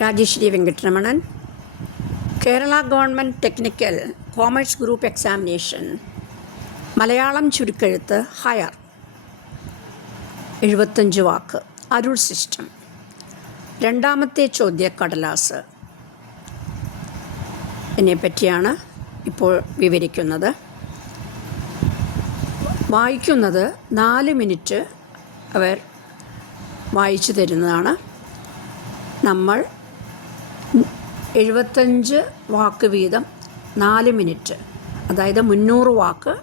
Rajashree Venkataramanan. Kerala government technical commerce group examination Malayalam ചുരുക്കെഴുത്ത് higher 75 വാക്ക് അരുൾ സിസ്റ്റം. രണ്ടാമത്തെ ചോദ്യക്കടലാസ് എന്നെപ്പറ്റിയാണ് ഇപ്പോൾ വിവരിക്കുന്നത്. വായിക്കുന്നത് 4 മിനിറ്റ് അവർ വായിച്ചു തരുന്നതാണ്. നമ്മൾ 75 വാക്ക് വീതം 4 മിനിറ്റ്, അതായത് 300 വാക്ക്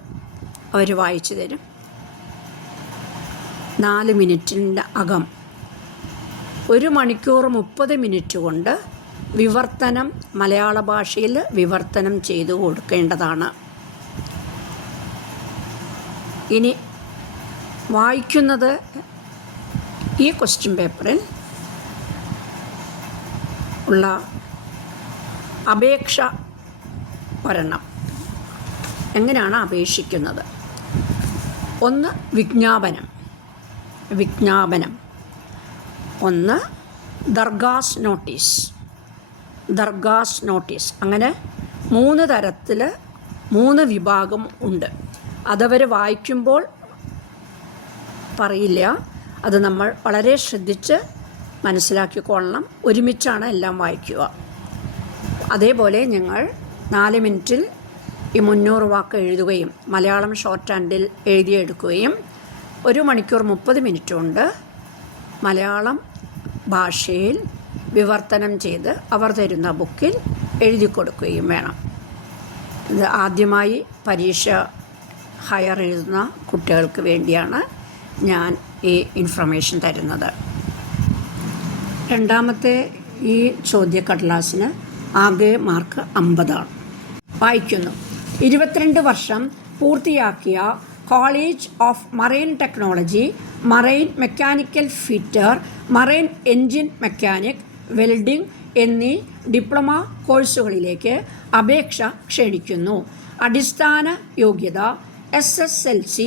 അവർ വായിച്ചു തരും. 4 മിനിറ്റിൻ്റെ അകം 1 മണിക്കൂർ 30 മിനിറ്റ് കൊണ്ട് വിവർത്തനം മലയാള ഭാഷയിൽ വിവർത്തനം ചെയ്തു കൊടുക്കേണ്ടതാണ്. ഇനി വായിക്കുന്നത് ഈ ക്വസ്റ്റ്യൻ പേപ്പറിൽ ഉള്ള അപേക്ഷ ഒരെണ്ണം. എങ്ങനെയാണ് അപേക്ഷിക്കുന്നത്? 1 വിജ്ഞാപനം. 1 ദർഗാസ് നോട്ടീസ്. അങ്ങനെ 3 തരത്തിൽ 3 വിഭാഗം ഉണ്ട്. അതവർ വായിക്കുമ്പോൾ പറയില്ല. അത് നമ്മൾ വളരെ ശ്രദ്ധിച്ച് മനസ്സിലാക്കിക്കൊള്ളണം. ഒരുമിച്ചാണ് എല്ലാം വായിക്കുക. അതേപോലെ ഞങ്ങൾ 4 മിനിറ്റിൽ ഈ 300 വാക്ക് എഴുതുകയും മലയാളം ഷോർട്ട് ഹാൻഡിൽ എഴുതിയെടുക്കുകയും 1 മണിക്കൂർ 30 മിനിറ്റ് കൊണ്ട് മലയാളം ഭാഷയിൽ വിവർത്തനം ചെയ്ത് അവർ തരുന്ന ബുക്കിൽ എഴുതി കൊടുക്കുകയും വേണം. ഇത് ആദ്യമായി പരീക്ഷ ഹയർ എഴുതുന്ന കുട്ടികൾക്ക് വേണ്ടിയാണ് ഞാൻ ഈ ഇൻഫർമേഷൻ തരുന്നത്. രണ്ടാമത്തെ ഈ ചോദ്യക്കടലാസിന് ആകെ മാർക്ക് 50 ആണ്. വായിക്കുന്നു. 22 വർഷം പൂർത്തിയാക്കിയ college of marine technology, marine mechanical fitter, marine engine mechanic, welding എന്നീ ഡിപ്ലോമ കോഴ്സുകളിലേക്ക് അപേക്ഷ ക്ഷണിക്കുന്നു. അടിസ്ഥാന യോഗ്യത SSLC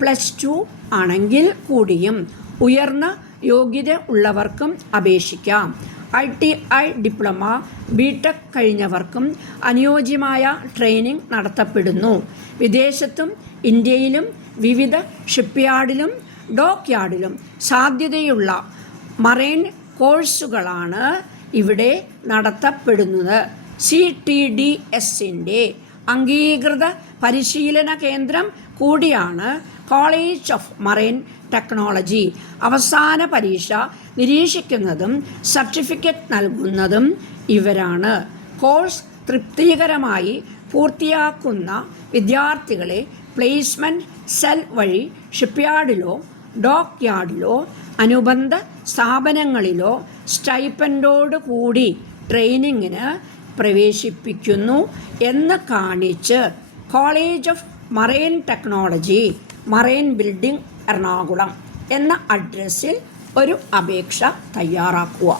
+2 ആണെങ്കിൽ കൂടിയും ഉയർന്ന യോഗ്യത ഉള്ളവർക്കും അപേക്ഷിക്കാം. ITI ഡിപ്ലോമ, BTech കഴിഞ്ഞവർക്കും അനുയോജ്യമായ ട്രെയിനിങ് നടത്തപ്പെടുന്നു. വിദേശത്തും ഇന്ത്യയിലും വിവിധ ഷിപ്പ്യാർഡിലും ഡോക്യാർഡിലും സാധ്യതയുള്ള മറൈൻ കോഴ്സുകളാണ് ഇവിടെ നടത്തപ്പെടുന്നത്. CTDSൻ്റെ അംഗീകൃത പരിശീലന കേന്ദ്രം കൂടിയാണ് കോളേജ് ഓഫ് മറൈൻ ടെക്നോളജി. അവസാന പരീക്ഷ നിരീക്ഷിക്കുന്നതും സർട്ടിഫിക്കറ്റ് നൽകുന്നതും ഇവരാണ്. കോഴ്സ് തൃപ്തികരമായി പൂർത്തിയാക്കുന്ന വിദ്യാർത്ഥികളെ പ്ലേസ്മെൻറ്റ് സെൽ വഴി ഷിപ്പ്യാർഡിലോ ഡോക്യാർഡിലോ അനുബന്ധ സ്ഥാപനങ്ങളിലോ സ്റ്റൈപ്പൻഡോട് കൂടി ട്രെയിനിങ്ങിന് പ്രവേശിപ്പിക്കുന്നു എന്ന് കാണിച്ച് college of marine technology, marine building, Ernakulam എന്ന അഡ്രസ്സിൽ ഒരു അപേക്ഷ തയ്യാറാക്കുക.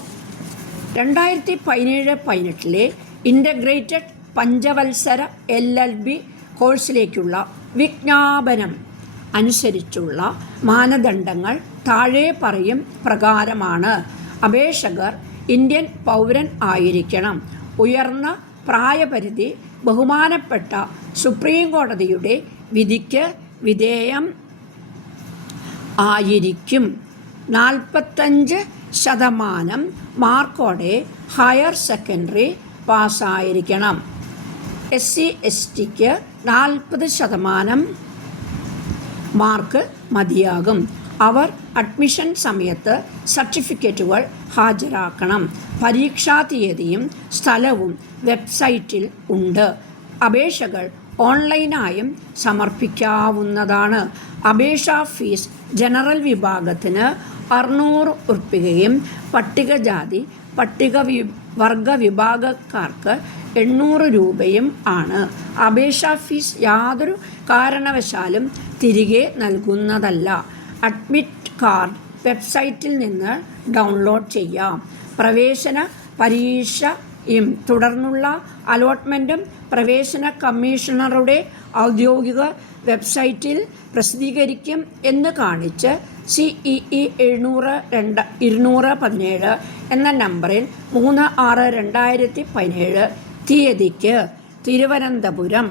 2017-18 ഇൻ്റഗ്രേറ്റഡ് പഞ്ചവത്സര LLB കോഴ്സിലേക്കുള്ള വിജ്ഞാപനം അനുസരിച്ചുള്ള മാനദണ്ഡങ്ങൾ താഴെ പറയും പ്രകാരമാണ്. അപേക്ഷകർ ഇന്ത്യൻ പൗരൻ ആയിരിക്കണം. ഉയർന്ന പ്രായപരിധി ബഹുമാനപ്പെട്ട സുപ്രീം കോടതിയുടെ വിധിക്ക് വിധേയം ആയിരിക്കും. 45% മാർക്കോടെ ഹയർ സെക്കൻഡറി പാസ്സായിരിക്കണം. SC/STക്ക് 40% മാർക്ക് മതിയാകും. അവർ അഡ്മിഷൻ സമയത്ത് സർട്ടിഫിക്കറ്റുകൾ ഹാജരാക്കണം. പരീക്ഷാ തീയതിയും സ്ഥലവും വെബ്സൈറ്റിൽ ഉണ്ട്. അപേക്ഷകൾ ഓൺലൈനായും സമർപ്പിക്കാവുന്നതാണ്. അപേക്ഷാ ഫീസ് ജനറൽ വിഭാഗത്തിന് 600 രൂപയും പട്ടികജാതി പട്ടികവർഗ വിഭാഗക്കാർക്ക് 800 രൂപയും ആണ്. അപേക്ഷാ ഫീസ് യാതൊരു കാരണവശാലും തിരികെ നൽകുന്നതല്ല. അഡ്മിറ്റ് കാർഡ് വെബ്സൈറ്റിൽ നിന്ന് ഡൗൺലോഡ് ചെയ്യാം. പ്രവേശന പരീക്ഷയും തുടർന്നുള്ള അലോട്ട്മെൻറ്റും പ്രവേശന കമ്മീഷണറുടെ ഔദ്യോഗിക വെബ്സൈറ്റിൽ പ്രസിദ്ധീകരിക്കും എന്ന് കാണിച്ച് CEE 217 എന്ന നമ്പറിൽ 3/6/2017 തീയതിക്ക് തിരുവനന്തപുരം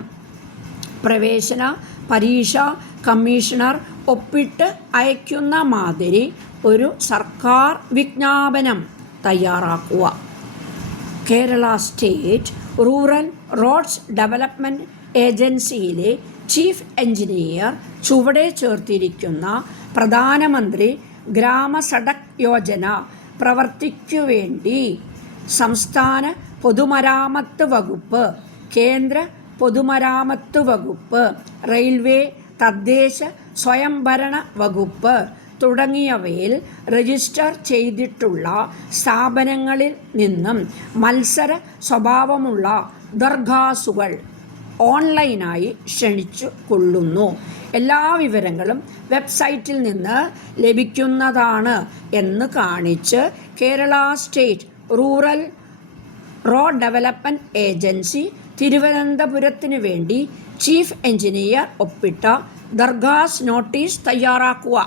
പ്രവേശന പരീക്ഷാ കമ്മീഷണർ ഒപ്പിട്ട് അയക്കുന്ന മാതിരി ഒരു സർക്കാർ വിജ്ഞാപനം തയ്യാറാക്കുക. Kerala state rural roads development ഏജൻസിയിലെ ചീഫ് എഞ്ചിനീയർ ചുവടെ ചേർത്തിരിക്കുന്ന പ്രധാനമന്ത്രി ഗ്രാമ സഡക് യോജന പ്രവർത്തിക്കുവേണ്ടി സംസ്ഥാന പൊതുമരാമത്ത് വകുപ്പ്, കേന്ദ്ര പൊതുമരാമത്ത് വകുപ്പ്, റെയിൽവേ, തദ്ദേശ സ്വയംഭരണ വകുപ്പ് തുടങ്ങിയവയിൽ രജിസ്റ്റർ ചെയ്തിട്ടുള്ള സ്ഥാപനങ്ങളിൽ നിന്നും മത്സര സ്വഭാവമുള്ള ദർഘാസുകൾ ഓൺലൈനായി ക്ഷണിച്ചു കൊള്ളുന്നു. എല്ലാ വിവരങ്ങളും വെബ്സൈറ്റിൽ നിന്ന് ലഭിക്കുന്നതാണ് എന്ന് കാണിച്ച് Kerala state rural road development agency തിരുവനന്തപുരത്തിന് വേണ്ടി ചീഫ് എഞ്ചിനീയർ ഒപ്പിട്ട ദർഘാസ് നോട്ടീസ് തയ്യാറാക്കുക.